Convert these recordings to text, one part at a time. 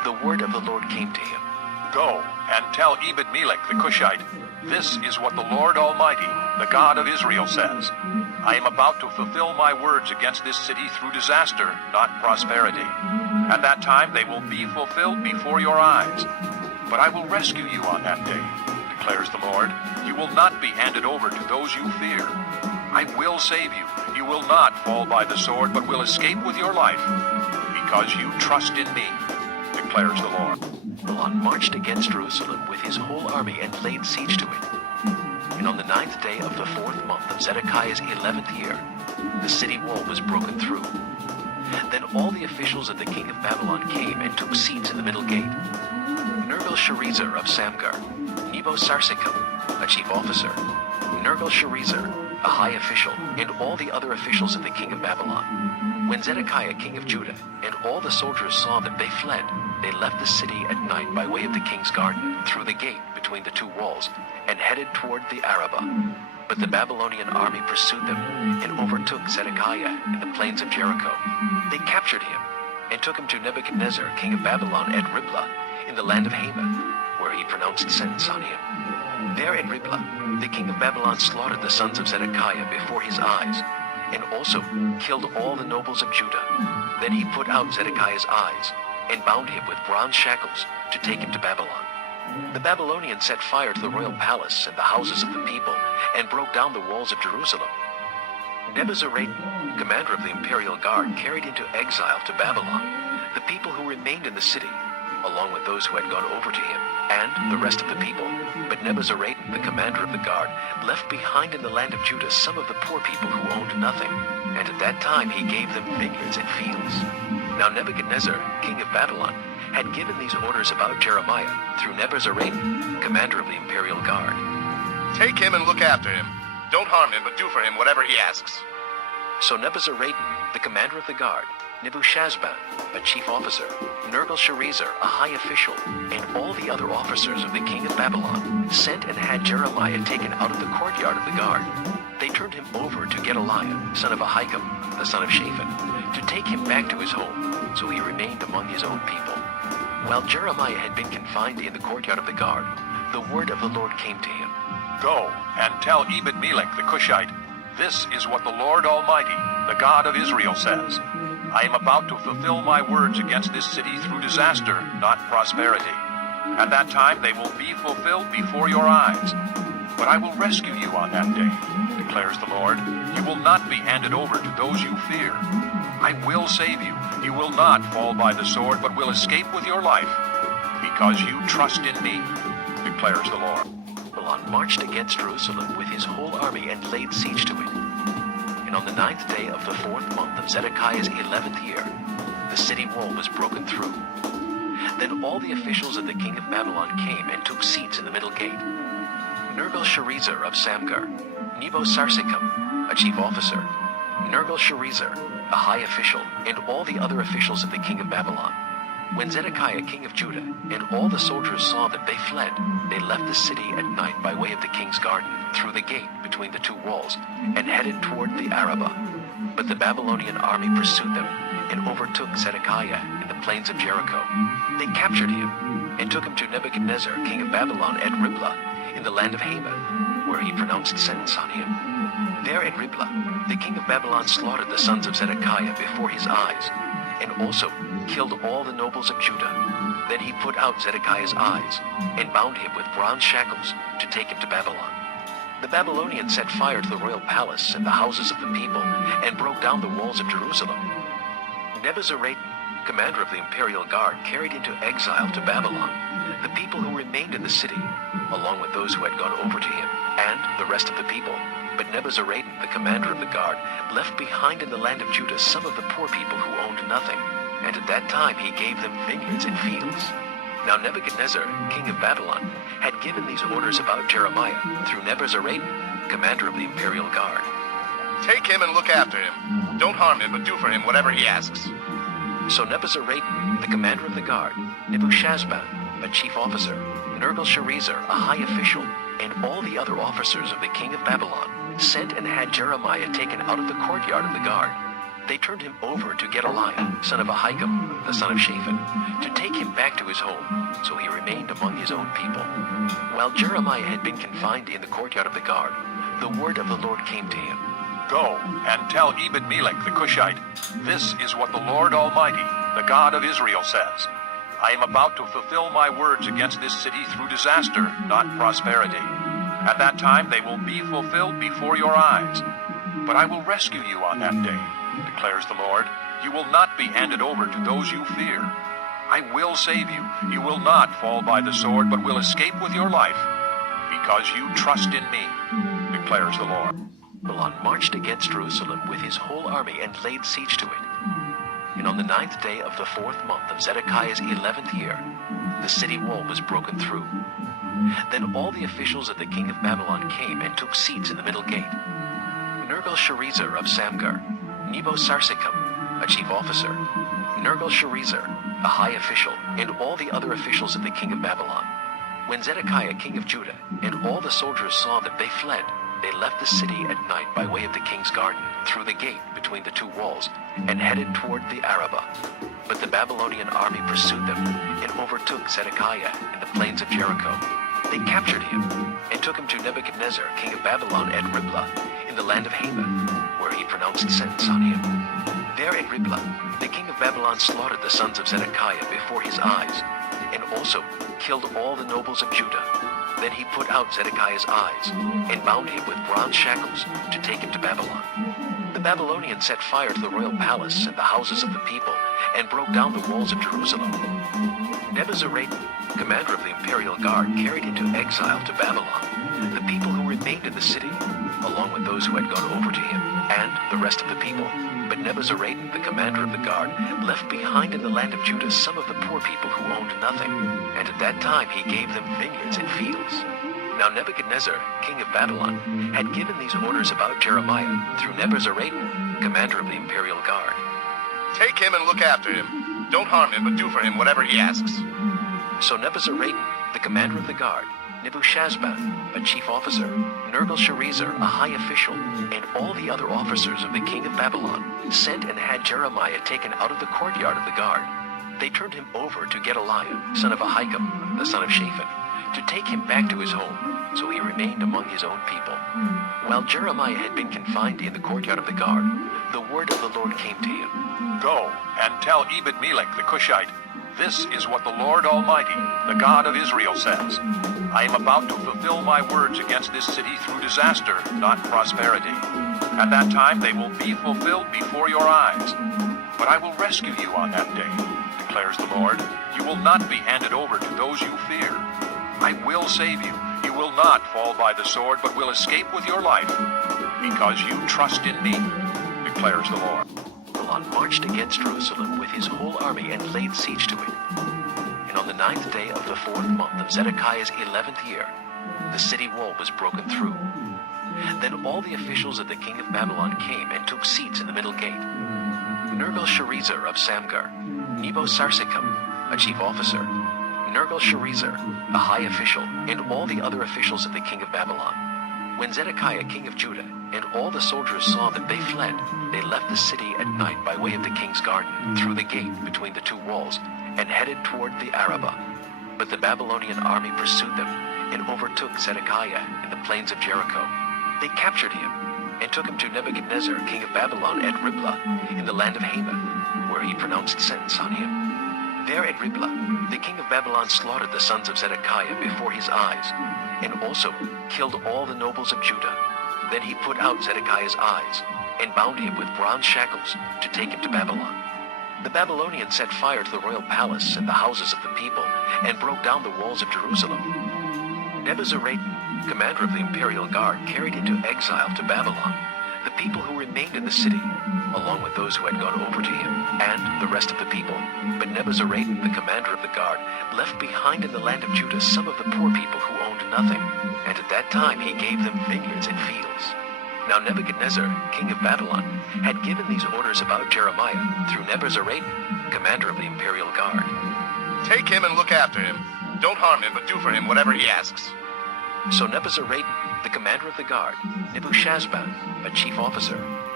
the word of the Lord came to him. Go and tell Ebed-Melech the Cushite, this is what the Lord Almighty, the God of Israel, says. I am about to fulfill my words against this city through disaster, not prosperity. At that time they will be fulfilled before your eyes. But I will rescue you on that day, declares the Lord. You will not be handed over to those you fear. I will save you. You will not fall by the sword, but will escape with your life, because you trust in me, declares the Lord. Babylon marched against Jerusalem with his whole army and laid siege to it. And on the 9th day of the 4th month of Zedekiah's 11th year, the city wall was broken through. Then all the officials of the king of Babylon came and took seats in the middle gate. Nergal-Sharezer of Samgar, Nebo-Sarsekim, a chief officer, Nergal-Sharezer, a high official, and all the other officials of the king of Babylon. When Zedekiah king of Judah and all the soldiers saw that they fled, they left the city at night by way of the king's garden, through the gate between the two walls, and headed toward the Arabah. But the Babylonian army pursued them and overtook Zedekiah in the plains of Jericho. They captured him and took him to Nebuchadnezzar, king of Babylon, at Riblah, in the land of Hamath, where he pronounced sentence on him. There at Riblah, the king of Babylon slaughtered the sons of Zedekiah before his eyes, and also killed all the nobles of Judah. Then he put out Zedekiah's eyes, and bound him with bronze shackles to take him to Babylon. The Babylonians set fire to the royal palace and the houses of the people, and broke down the walls of Jerusalem. Nebuzaradan, commander of the imperial guard, carried into exile to Babylon the people who remained in the city, along with those who had gone over to him, and the rest of the people. But Nebuzaradan, the commander of the guard, left behind in the land of Judah some of the poor people who owned nothing, and at that time he gave them vineyards and fields. Now Nebuchadnezzar, king of Babylon, had given these orders about Jeremiah through Nebuzaradan, commander of the imperial guard. Take him and look after him. Don't harm him, but do for him whatever he asks. So Nebuzaradan, the commander of the guard, Nebuchadnezzar, a chief officer, Nergal-Sharezer, a high official, and all the other officers of the king of Babylon, sent and had Jeremiah taken out of the courtyard of the guard. They turned him over to Gedaliah, son of Ahikam, the son of Shaphan, to take him back to his home, so he remained among his own people. While Jeremiah had been confined in the courtyard of the guard, the word of the Lord came to him. Go and tell Ebed-Melech the Cushite, this is what the Lord Almighty, the God of Israel, says. I am about to fulfill my words against this city through disaster, not prosperity. At that time they will be fulfilled before your eyes. But I will rescue you on that day, declares the Lord. You will not be handed over to those you fear. I will save you. You will not fall by the sword, but will escape with your life, because you trust in me, declares the Lord. Babylon marched against Jerusalem with his whole army and laid siege to it. And on the 9th day of the 4th month of Zedekiah's 11th year, the city wall was broken through. Then all the officials of the king of Babylon came and took seats in the middle gate. Nergal-Sharezer of Samgar, Nebo-Sarsekim, a chief officer, Nergal-Sharezer, a high official, and all the other officials of the king of Babylon. When Zedekiah king of Judah and all the soldiers saw that they fled, they left the city at night by way of the king's garden, through the gate between the two walls, and headed toward the Arabah. But the Babylonian army pursued them and overtook Zedekiah in the plains of Jericho. They captured him and took him to Nebuchadnezzar, king of Babylon, at Riblah, in the land of Hamath, where he pronounced sentence on him. There at Riblah, the king of Babylon slaughtered the sons of Zedekiah before his eyes, and also killed all the nobles of Judah. Then he put out Zedekiah's eyes, and bound him with bronze shackles to take him to Babylon. The Babylonians set fire to the royal palace and the houses of the people, and broke down the walls of Jerusalem. Nebuzaradan, commander of the imperial guard, carried into exile to Babylon the people who remained in the city, along with those who had gone over to him, and the rest of the people. But Nebuzaradan, the commander of the guard, left behind in the land of Judah some of the poor people who owned nothing, and at that time he gave them vineyards and fields. Now Nebuchadnezzar, king of Babylon, had given these orders about Jeremiah through Nebuzaradan, commander of the imperial guard. Take him and look after him. Don't harm him, but do for him whatever he asks. So Nebuzaradan, the commander of the guard, Nebuchadnezzar, a chief officer, Nergal-Sharezer, a high official, and all the other officers of the king of Babylon, sent and had Jeremiah taken out of the courtyard of the guard. They turned him over to Gedaliah, son of Ahikam, the son of Shaphan, to take him back to his home, so he remained among his own people. While Jeremiah had been confined in the courtyard of the guard, the word of the Lord came to him. Go and tell Ebed-Melech the Cushite, this is what the Lord Almighty, the God of Israel, says. I am about to fulfill my words against this city through disaster, not prosperity. At that time they will be fulfilled before your eyes. But I will rescue you on that day, declares the Lord. You will not be handed over to those you fear. I will save you. You will not fall by the sword, but will escape with your life, because you trust in me, declares the Lord. Babylon marched against Jerusalem with his whole army and laid siege to it. And on the 9th day of the 4th month of Zedekiah's 11th year, the city wall was broken through. Then all the officials of the king of Babylon came and took seats in the middle gate. Nergal-Sharezer of Samgar, Nebo-Sarsekim, a chief officer, Nergal-Sharezer, a high official, and all the other officials of the king of Babylon. When Zedekiah, king of Judah, and all the soldiers saw that they fled, they left the city at night by way of the king's garden, through the gate between the two walls, and headed toward the Arabah. But the Babylonian army pursued them, and overtook Zedekiah in the plains of Jericho. They captured him, and took him to Nebuchadnezzar, king of Babylon, at Riblah, in the land of Haman, where he pronounced sentence on him. There at Riblah, the king of Babylon slaughtered the sons of Zedekiah before his eyes, and also killed all the nobles of Judah. Then he put out Zedekiah's eyes, and bound him with bronze shackles to take him to Babylon. The Babylonians set fire to the royal palace and the houses of the people, and broke down the walls of Jerusalem. Nebuzaradan, commander of the imperial guard, carried into exile to Babylon the people who remained in the city, along with those who had gone over to him, and the rest of the people. But Nebuzaradan, the commander of the guard, left behind in the land of Judah some of the poor people who owned nothing, and at that time he gave them vineyards and fields. Now Nebuchadnezzar, king of Babylon, had given these orders about Jeremiah through Nebuzaradan, commander of the imperial guard. Take him and look after him. Don't harm him, but do for him whatever he asks. So Nebuzaradan, the commander of the guard, Nebuchadnezzar, a chief officer, Nergal-Sharezer, a high official, and all the other officers of the king of Babylon sent and had Jeremiah taken out of the courtyard of the guard. They turned him over to Gedaliah, son of Ahikam, the son of Shaphan, to take him back to his home, so he remained among his own people. While Jeremiah had been confined in the courtyard of the guard, the word of the Lord came to him. Go and tell Ebed-Melech the Cushite, this is what the Lord Almighty, the God of Israel, says. I am about to fulfill my words against this city through disaster, not prosperity. At that time they will be fulfilled before your eyes. But I will rescue you on that day, declares the Lord. You will not be handed over to those you fear. I will save you. You will not fall by the sword, but will escape with your life, because you trust in me, declares the Lord. Babylon marched against Jerusalem with his whole army and laid siege to it. And on the 9th day of the 4th month of Zedekiah's 11th year, the city wall was broken through. Then all the officials of the king of Babylon came and took seats in the middle gate. Nergal-Sharezer of Samgar, Nebo-Sarsekim, a chief officer, Nergal-Sharezer, a high official, and all the other officials of the king of Babylon. When Zedekiah, king of Judah, and all the soldiers saw that they fled, they left the city at night by way of the king's garden, through the gate between the two walls, and headed toward the Arabah. But the Babylonian army pursued them, and overtook Zedekiah in the plains of Jericho. They captured him, and took him to Nebuchadnezzar, king of Babylon, at Riblah, in the land of Haman, where he pronounced sentence on him. There at Riblah, the king of Babylon slaughtered the sons of Zedekiah before his eyes, and also killed all the nobles of Judah. Then he put out Zedekiah's eyes, and bound him with bronze shackles to take him to Babylon. The Babylonians set fire to the royal palace and the houses of the people, and broke down the walls of Jerusalem. Nebuzaradan, commander of the imperial guard, carried into exile to Babylon the people who remained in the city, along with those who had gone over to him, and the rest of the people. But Nebuzaradan, the commander of the guard, left behind in the land of Judah some of the poor people who owned nothing, and at that time he gave them vineyards and fields. Now Nebuchadnezzar, king of Babylon, had given these orders about Jeremiah through Nebuzaradan, commander of the imperial guard. Take him and look after him. Don't harm him, but do for him whatever he asks. So Nebuzaradan, the commander of the guard, Nebuchadnezzar, a chief officer,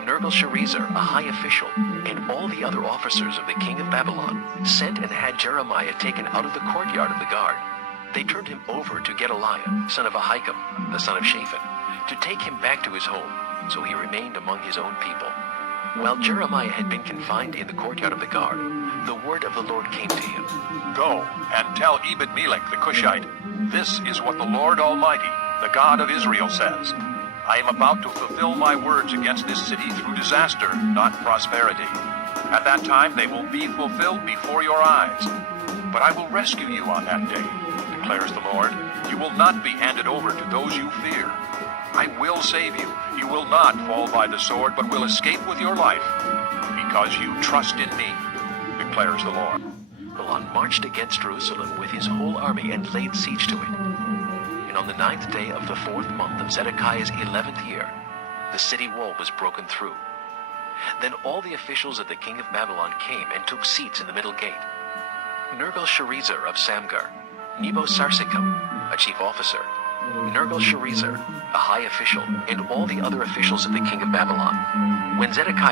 Nergal-Sharezer, a high official, and all the other officers of the king of Babylon sent and had Jeremiah taken out of the courtyard of the guard. They turned him over to Gedaliah, son of Ahikam, the son of Shaphan, to take him back to his home, so he remained among his own people. While Jeremiah had been confined in the courtyard of the guard, the word of the Lord came to him. Go and tell Ebed-Melech the Cushite, this is what the Lord Almighty, the God of Israel, says. I am about to fulfill my words against this city through disaster, not prosperity. At that time they will be fulfilled before your eyes. But I will rescue you on that day, declares the Lord. You will not be handed over to those you fear. I will save you. You will not fall by the sword, but will escape with your life, because you trust in me, declares the Lord. Babylon marched against Jerusalem with his whole army and laid siege to it. And on the 9th day of the 4th month of Zedekiah's 11th year, the city wall was broken through. Then all the officials of the king of Babylon came and took seats in the middle gate. Nergal-Sharezer of Samgar, Nebo-Sarsekim, a chief officer, Nergal-Sharezer, a high official, and all the other officials of the king of Babylon. When Zedekiah